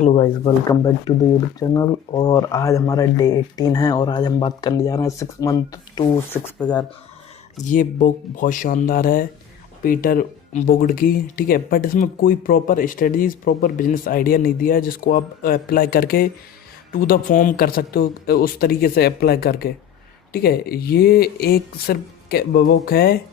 Hello guys, welcome back to the YouTube channel. और आज हमारा डे 18 है और आज हम बात करने जा रहे हैं 6 मंथ टू 6 फिगर। ये बुक बहुत शानदार है, पीटर बुगड की, ठीक है। बट इसमें कोई proper strategies, proper business idea नहीं दिया है जिसको आप अप्लाई करके टू द फॉर्म कर सकते हो, उस तरीके से अप्लाई करके, ठीक है। ये एक सिर्फ बुक है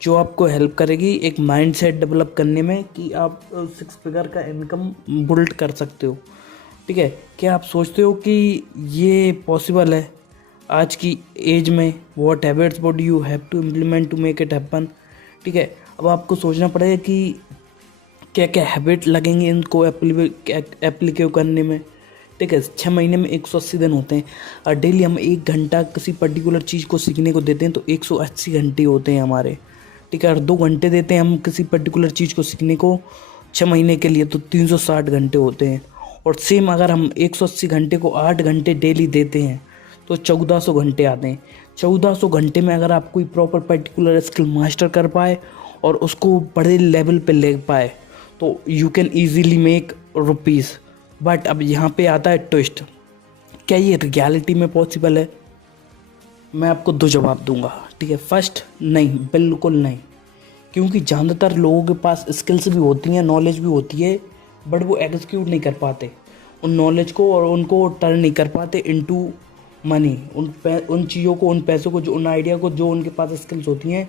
जो आपको हेल्प करेगी एक माइंडसेट डेवलप करने में कि आप 6 फिगर का इनकम बिल्ड कर सकते हो, ठीक है। क्या आप सोचते हो कि ये पॉसिबल है आज की एज में? What habits would you have to implement to make it happen, ठीक है। अब आपको सोचना पड़ेगा कि क्या क्या हैबिट लगेंगे इनको एप्लीकेट करने में, ठीक है। 6 महीने में 180 दिन होते हैं और डेली हम 1 घंटा किसी पर्टिकुलर चीज़ को सीखने को देते हैं तो 180 घंटे होते हैं हमारे, ठीक है। और 2 घंटे देते हैं हम किसी पर्टिकुलर चीज़ को सीखने को 6 महीने के लिए तो 360 घंटे होते हैं। और सेम अगर हम 180 घंटे को 8 घंटे डेली देते हैं तो 1400 घंटे आते हैं। 1400 घंटे में अगर आप कोई प्रॉपर पर्टिकुलर स्किल मास्टर कर पाए और उसको बड़े लेवल पे ले पाए तो you can easily make rupees. But अब यहाँ पे आता है ट्विस्ट, क्या ये रियलिटी में पॉसिबल है? मैं आपको 2 जवाब दूंगा, ठीक है। फर्स्ट, नहीं, बिल्कुल नहीं। क्योंकि ज़्यादातर लोगों के पास स्किल्स भी होती हैं, नॉलेज भी होती है, बट वो एग्जीक्यूट नहीं कर पाते उन नॉलेज को और उनको टर्न नहीं कर पाते इनटू मनी। उन चीज़ों को, उन पैसों को, जो उन आइडिया को, जो उनके पास स्किल्स होती हैं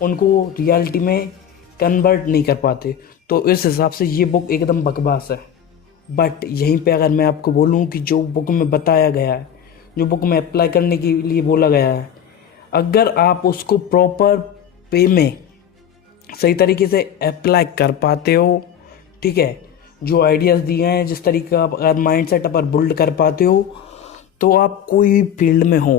उनको रियलिटी में कन्वर्ट नहीं कर पाते। तो इस हिसाब से ये बुक एकदम बकवास है। बट यहीं पे अगर मैं आपको बोलूँ कि जो बुक में बताया गया है, जो बुक में अप्लाई करने के लिए बोला गया है, अगर आप उसको प्रॉपर वे में सही तरीके से अप्लाई कर पाते हो, ठीक है, जो आइडियाज़ दिए हैं, जिस तरीके का आप अगर माइंड सेट पर बिल्ड कर पाते हो तो आप कोई भी फील्ड में हो,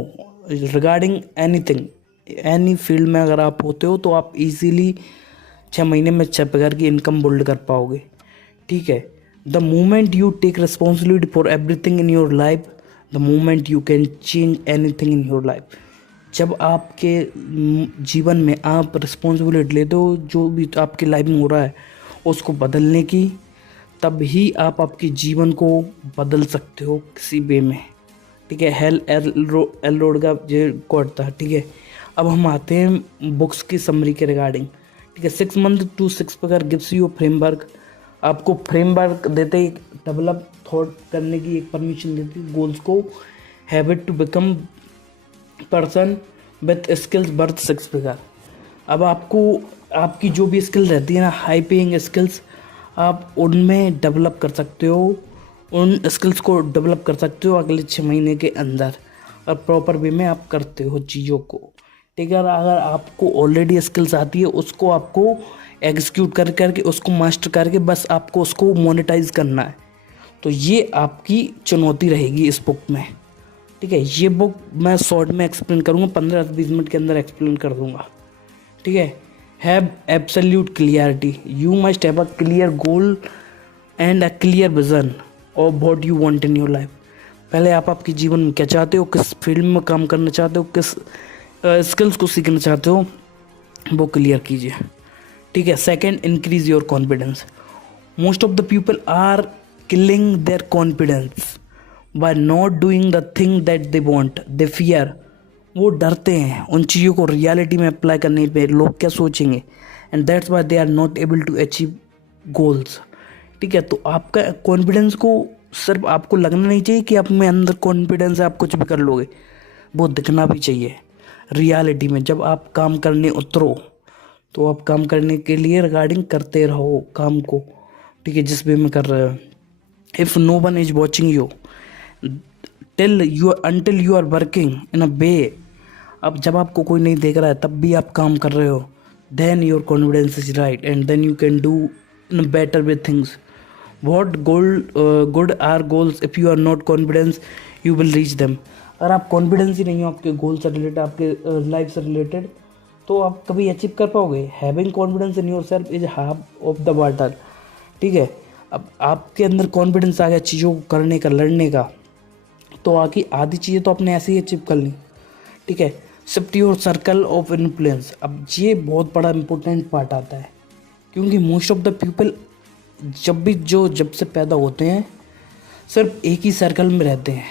रिगार्डिंग एनीथिंग, एनी फील्ड में अगर आप होते हो तो आप इजीली 6 महीने में 6 फिगर की इनकम बिल्ड कर पाओगे, ठीक है। The moment you take responsibility for everything in your life, the moment you can change anything in your life. जब आपके जीवन में आप रिस्पॉन्सिबिलिटी लेते हो जो भी आपकी लाइफ में हो रहा है उसको बदलने की, तब ही आप आपके जीवन को बदल सकते हो किसी वे में, ठीक है। एल रोड का ये कोट था, ठीक है। अब हम आते हैं बुक्स की समरी के रिगार्डिंग, ठीक है। 6 month to 6 figure gives you framework, आपको फ्रेमवर्क देते ही डेवलप थॉट करने की एक परमिशन देती है, गोल्स को, habit to become person with skills birth 6 figure. अब आपको आपकी जो भी स्किल रहती है ना, हाई पेइंग स्किल्स, आप उनमें डेवलप कर सकते हो, उन स्किल्स को डेवलप कर सकते हो अगले 6 महीने के अंदर और प्रॉपर वे में आप करते हो चीज़ों को, ठीक है। अगर आपको ऑलरेडी स्किल्स आती है उसको आपको एग्जीक्यूट करके उसको मास्टर करके बस आपको उसको मोनेटाइज करना है। तो ये आपकी चुनौती रहेगी इस बुक में, ठीक है। ये बुक मैं शॉर्ट में एक्सप्लेन करूँगा, 15-20 मिनट के अंदर एक्सप्लेन कर दूँगा, ठीक है। Have absolute clarity, you must have a clear goal and a clear vision of what you want in your life. पहले आप आपके जीवन में क्या चाहते हो, किस फील्ड में काम करना चाहते हो, किस स्किल्स को सीखना चाहते हो, वो क्लियर कीजिए, ठीक है। Second, increase your confidence. Most of the people are killing their confidence by not doing the thing that they want, they fear। वो डरते हैं उन चीज़ों को रियलिटी में अप्लाई करने पे, लोग क्या सोचेंगे, and that's why they are not able to achieve goals, ठीक है। तो आपका कॉन्फिडेंस को सिर्फ आपको लगना नहीं चाहिए कि आप में अंदर कॉन्फिडेंस है, आप कुछ भी कर लोगे, वो दिखना भी चाहिए रियलिटी में। जब आप काम करने उतरो तो आप काम करने के लिए रिगार्डिंग करते रहो काम को, ठीक है, जिस वे में कर रहे हो। If no one is watching you until you are working in a way, अब जब आपको कोई नहीं देख रहा है तब भी आप काम कर रहे हो, then your confidence is right and then you can do in a better way things। what good are goals if you are not confident you will reach them। अगर आप कॉन्फिडेंस ही नहीं हो आपके गोल से रिलेटेड, आपके लाइफ से related, तो आप कभी अचीव कर पाओगे? Having confidence in your self is half of the water, ठीक है। अब आपके अंदर कॉन्फिडेंस आ गया चीज़ों को करने का, लड़ने का, तो आगे आधी चीज़ें तो आपने ऐसे ही अचीव कर ली, ठीक है। Shift your circle of influence, अब ये बहुत बड़ा इंपॉर्टेंट पार्ट आता है, क्योंकि मोस्ट ऑफ द पीपल जब से पैदा होते हैं सिर्फ एक ही सर्कल में रहते हैं,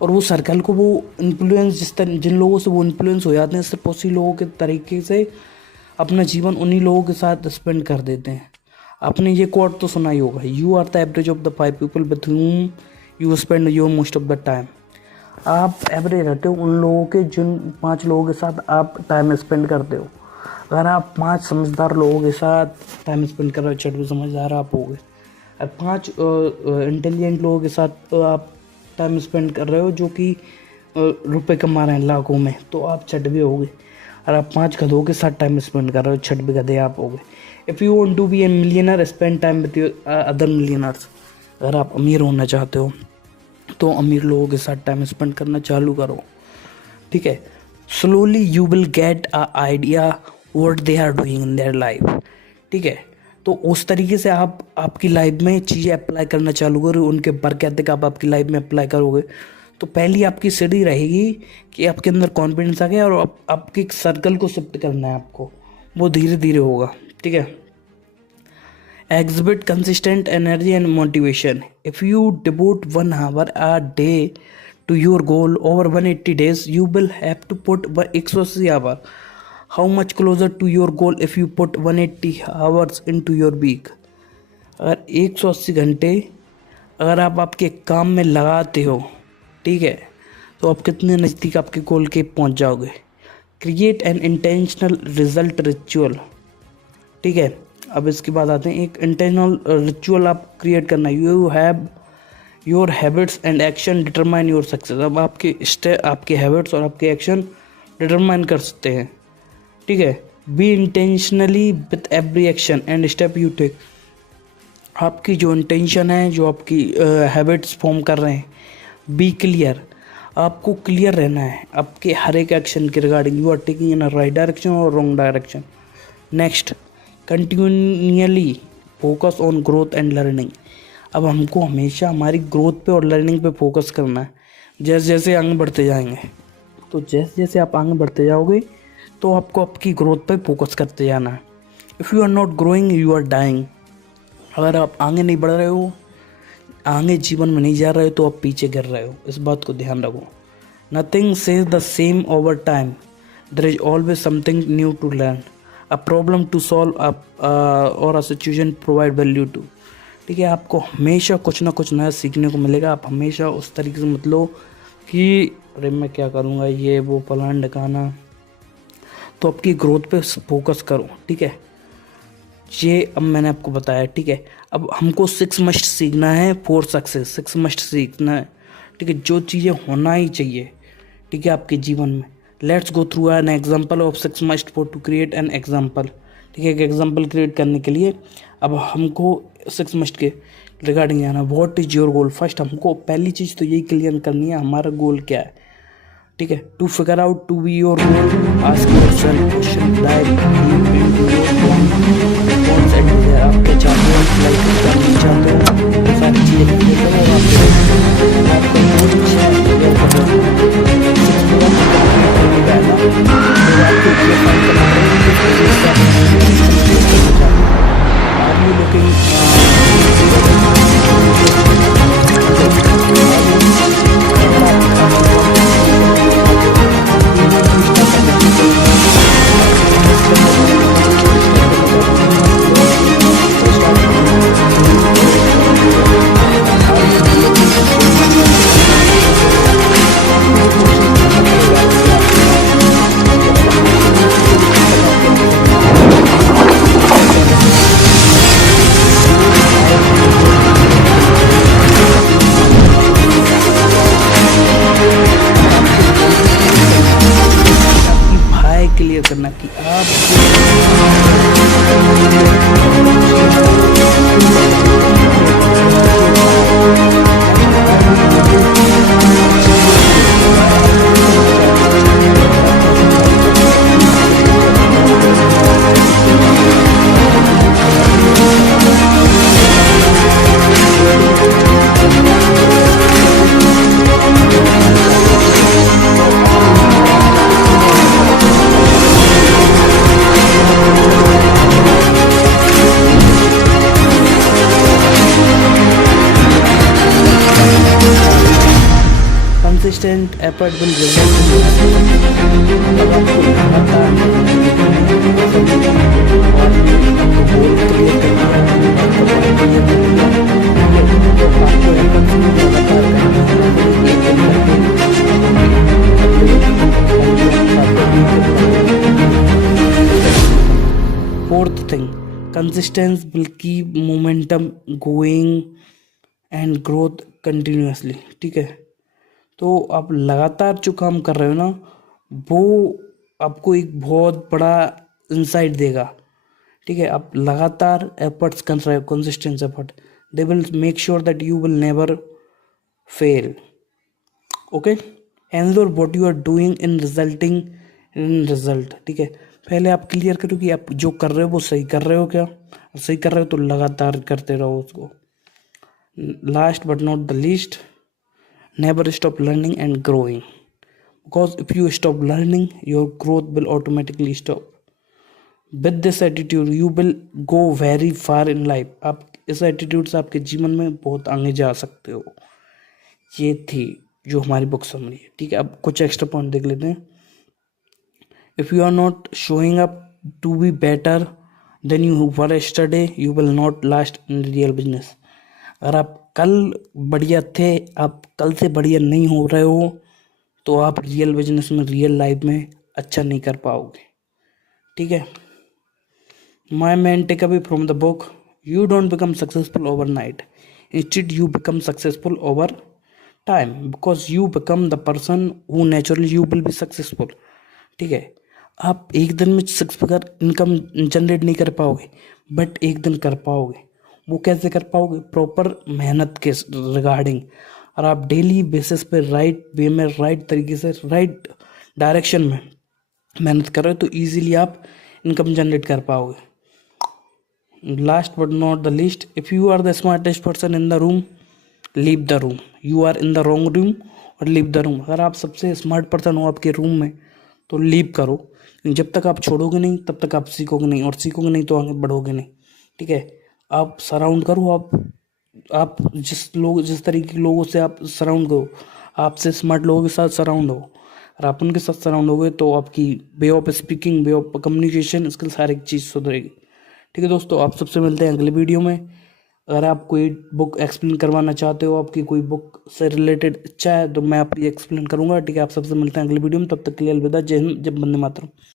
और वो सर्कल को वो इन्फ्लुएंस जिन लोगों से वो इन्फ्लुएंस हो जाते हैं, सिर्फ उसी लोगों के तरीके से अपना जीवन उन्हीं लोगों के साथ स्पेंड कर देते हैं। आपने ये कोट तो सुना ही होगा, you are the average of the 5 people with whom you spend your most of the time. आप एवरेज रहते हो उन लोगों के जिन 5 लोगों के साथ आप टाइम स्पेंड करते हो। अगर आप 5 समझदार लोगों के साथ टाइम स्पेंड कर रहे हो, 6वें समझदार आप हो गए। और 5 इंटेलिजेंट लोगों के साथ आप टाइम स्पेंड कर रहे हो जो कि रुपए कमा रहे हैं लाखों में, तो आप 6वें हो गए। और आप 5 गधों के साथ टाइम स्पेंड कर रहे हो, 6वें गधे आप हो गए। If you want to be a millionaire, spend time with other millionaires. अगर आप अमीर होना चाहते हो तो अमीर लोगों के साथ टाइम स्पेंड करना चालू करो, ठीक है। Slowly you will get a idea what they are doing in their life, ठीक है। तो उस तरीके से आप आपकी लाइफ में चीज़ें अप्लाई करना चालू करो, उनके वर्क एथिक आप आपकी लाइफ में अप्लाई करोगे तो पहली आपकी सीढ़ी रहेगी कि आपके अंदर कॉन्फिडेंस आ गया और आपके एक सर्कल को शिफ्ट करना है आपको, वो धीरे धीरे होगा, ठीक है। Exhibit consistent energy and motivation. If you devote 1 hour a day to your goal over 180 days, you will have to put 180 hours. How much closer to your goal if you put 180 hours into your week? अगर 180 घंटे अगर आप आपके काम में लगाते हो, ठीक है, तो आप कितने नज़दीक आपके गोल के पहुंच जाओगे। Create an intentional result ritual, ठीक है। अब इसके बाद आते हैं एक इंटेंशनल रिचुअल आप क्रिएट करना। You have your habits and action determine your success. अब आपके हैबिट्स और आपके एक्शन डिटरमाइन कर सकते हैं, ठीक है। Be intentionally with every action and step you take. आपकी जो इंटेंशन है, जो आपकी हैबिट्स फॉर्म कर रहे हैं, बी क्लियर। आपको क्लियर रहना है आपके हर एक एक्शन के regarding you are taking in a right direction और wrong direction. Next, continuously focus on growth and learning. अब हमको हमेशा हमारी ग्रोथ पे और लर्निंग पे फोकस करना है जैसे जैसे आगे बढ़ते जाएंगे। तो जैसे जैसे आप आगे बढ़ते जाओगे तो आपको आपकी ग्रोथ पे फोकस करते जाना है। If you are not growing you are dying. अगर आप आगे नहीं बढ़ रहे हो, आगे जीवन में नहीं जा रहे हो, तो आप पीछे गिर रहे हो। इस बात को ध्यान रखो। Nothing says the same over time, there is always something new to learn, a problem to solve और a situation provide value to, ठीक है। आपको हमेशा कुछ ना कुछ नया सीखने को मिलेगा। आप हमेशा उस तरीके से मत लो कि अरे मैं क्या करूँगा, ये वो प्लान ढकाना। तो आपकी ग्रोथ पे फोकस करो, ठीक है। ये अब मैंने आपको बताया, ठीक है। अब हमको 6 मस्ट सीखना है फॉर सक्सेस। 6 मस्ट सीखना है, ठीक है, जो चीज़ें होना ही चाहिए, ठीक है, आपके जीवन में। Let's go through an example of 6 must for to create an example, ठीक है। एक एग्जाम्पल क्रिएट करने के लिए अब हमको 6 मस्ट के रिगार्डिंग जाना। What is your goal. First हमको पहली चीज़ तो यही क्लियर करनी है हमारा गोल क्या है, ठीक है। To figure out to be your goal, ask yourself question like कौन सा डिजायर आप क्या चाहते हो, लाइक करना चाहते हो, ये सारी चीज़ें क्लियर करो। और आपका गोल क्या है, क्लियर करो। आपको ये फाइंड करना पड़ेगा कि किस वजह से आप are you looking consistent effort will result in अब आपको लगातार गोल क्लियर करना है, आपको क्लियर करना है, तो आपको एफर्ट्स लगातार करना है, एक दिन करके। Fourth thing, consistence will keep momentum going and growth continuously. ठीक है, तो आप लगातार जो काम कर रहे हो ना, वो आपको एक बहुत बड़ा इंसाइट देगा। ठीक है, आप लगातार एफर्ट्स कर रहे हो, consistent effort, they will make sure that you will never fail. Okay, anger what you are doing in resulting in result. ठीक है, पहले आप क्लियर करो कि आप जो कर रहे हो वो सही कर रहे हो क्या, और सही कर रहे हो तो लगातार करते रहो उसको। Last but not the least, never stop learning and growing, because if you stop learning your growth will automatically stop. With this attitude you will go very far in life. आप इस एटीट्यूड से आपके जीवन में बहुत आगे जा सकते हो। ये थी जो हमारी बुक समरी है। ठीक है, अब कुछ एक्स्ट्रा पॉइंट देख लेते हैं। If you are not showing up to be better than you were yesterday you will not last in real business. अगर आप कल बढ़िया थे, आप कल से बढ़िया नहीं हो रहे हो, तो आप रियल बिजनेस में, रियल लाइफ में अच्छा नहीं कर पाओगे। ठीक है, my main takeaway from the book, you don't become successful overnight, instead you become successful over time, because you become the person who naturally you will be successful. ठीक है, आप एक दिन में 6 फिगर इनकम जनरेट नहीं कर पाओगे, but एक दिन कर पाओगे। वो कैसे कर पाओगे? प्रॉपर मेहनत के रिगार्डिंग, और आप डेली बेसिस पे राइट वे में, राइट तरीके से, राइट डायरेक्शन में मेहनत कर रहे हो तो इजीली आप इनकम जनरेट कर पाओगे। Last but not the least, if you are the smartest person in the room, leave the room. You are in the wrong room और लीव द रूम। अगर आप सबसे स्मार्ट पर्सन हो आपके room में तो लीव करो, जब तक आप छोड़ोगे नहीं तब तक आप सीखोगे नहीं, और सीखोगे नहीं तो आगे बढ़ोगे नहीं। ठीक है, आप सराउंड करो, आप जिस तरीके के लोगों से आप सराउंड करो, आपसे स्मार्ट लोगों के साथ सराउंड हो, और आप उनके साथ सराउंड होगे तो आपकी way of speaking, way of communication skills हर एक चीज़ सुधरेगी। ठीक है दोस्तों, आप सबसे मिलते हैं अगले वीडियो में। अगर आप कोई बुक एक्सप्लेन करवाना चाहते हो, आपकी कोई बुक से रिलेटेड इच्छा है तो मैं आपकी एक्सप्लेन करूंगा। ठीक है, आप सबसे मिलते हैं अगले वीडियो में, तब तक के लिए अलविदा। जय हिंद, जय वंदे मातरम।